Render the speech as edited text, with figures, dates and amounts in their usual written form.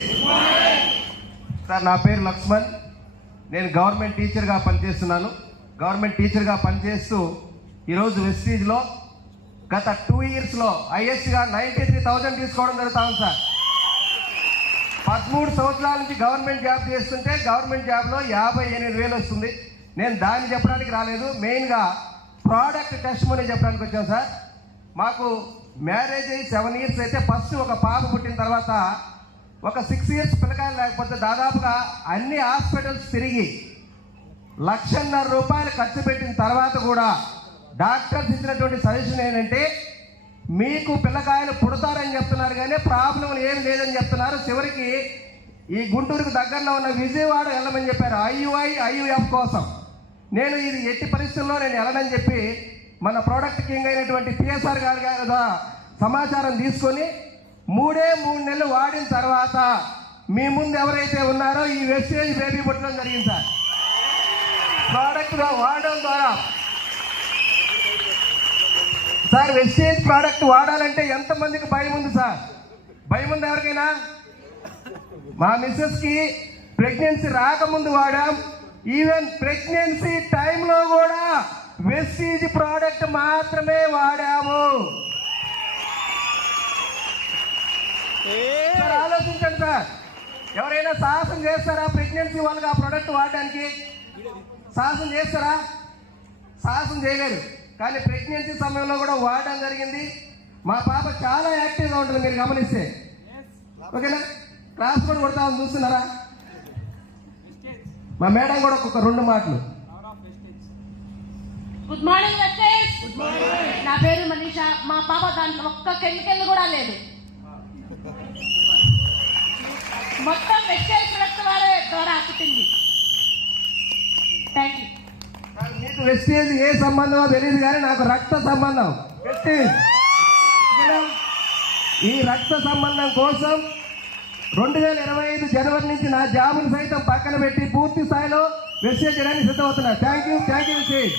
Sir, నా పేరు లక్ష్మణ్. నేను గవర్నమెంట్ టీచర్గా పనిచేస్తున్నాను. గవర్నమెంట్ టీచర్గా పనిచేస్తూ ఈరోజు వెస్టీజ్లో గత 2 ఇయర్స్లో హైయెస్ట్గా 93,000 తీసుకోవడం జరుగుతాం సార్. 13 సంవత్సరాల నుంచి గవర్నమెంట్ జాబ్ చేస్తుంటే గవర్నమెంట్ జాబ్లో 58,000 వస్తుంది. నేను దాన్ని చెప్పడానికి రాలేదు, మెయిన్గా ప్రోడక్ట్ టెస్ట్ మనీ చెప్పడానికి వచ్చాను సార్. మాకు మ్యారేజ్ అయ్యి 7 ఇయర్స్ అయితే ఫస్ట్ ఒక పాప పుట్టిన తర్వాత ఒక 6 ఇయర్స్ పిల్లకాయలు లేకపోతే దాదాపుగా అన్ని హాస్పిటల్స్ తిరిగి 1,50,000 రూపాయలు ఖర్చు పెట్టిన తర్వాత కూడా డాక్టర్స్ ఇచ్చినటువంటి సజెషన్ ఏంటంటే మీకు పిల్లకాయలు పుడతారని చెప్తున్నారు కానీ ప్రాబ్లం ఏం లేదని చెప్తున్నారు. చివరికి ఈ గుంటూరుకు దగ్గరలో ఉన్న విజయవాడ వెళ్ళమని చెప్పారు IUF కోసం. నేను ఇది ఎట్టి పరిస్థితుల్లో నేను వెళ్ళనని చెప్పి మన ప్రోడక్ట్ కింగ్ అయినటువంటి PSR గారి సమాచారం తీసుకొని 3 నెలలు వాడిన తర్వాత మీ ముందు ఎవరైతే ఉన్నారో ఈ వెస్టేజ్ బేబీ పుట్టడం జరిగింది సార్. ప్రోడక్ట్గా వాడడం ద్వారా సార్, వెస్టేజ్ ప్రోడక్ట్ వాడాలంటే ఎంతమందికి భయం ఉంది సార్? భయం ఉంది ఎవరికైనా? మా మిస్సెస్కి ప్రెగ్నెన్సీ రాకముందు వాడాం, ఈవెన్ ప్రెగ్నెన్సీ టైంలో కూడా వెస్టీజ్ ప్రోడక్ట్ మాత్రమే వాడాము. సార్ ఆలోచించండి సార్, ఎవరైనా సాహసం చేస్తారా ప్రెగ్నెన్సీ వాళ్ళకి ఆ ప్రోడక్ట్ వాడడానికి? సాహసం చేస్తారా? సాహసం చేయలేరు. కానీ ప్రెగ్నెన్సీ సమయంలో కూడా వాడడం జరిగింది. మా పాప చాలా యాక్టివ్గా ఉంటుంది, మీరు గమనిస్తే. ఓకేనా? క్లాస్ కూడా కొడతామని చూస్తున్నారా? మా మేడం కూడా ఒక 2 మాటలు. గుడ్ మార్నింగ్ వెస్టేజ్. నా పేరు మనీషా. మా పాప దాంట్లో ఒక్క కెమికల్ కూడా లేదు, మొత్తం వెస్టేజ్ ప్రొడక్ట్ వాడే ద్వారా పుట్టింది. Thank you. మీకు వెస్టేజ్ ఏ సంబంధమో తెలియదు కానీ నాకు రక్త సంబంధం వెస్టేజ్. ఈ రక్త సంబంధం కోసం 2025 జనవరి నుంచి నా జాబును సైతం పక్కన పెట్టి పూర్తి స్థాయిలో వెస్టేజ్ చేయడానికి సిద్ధమవుతున్నా. Thank you wastage.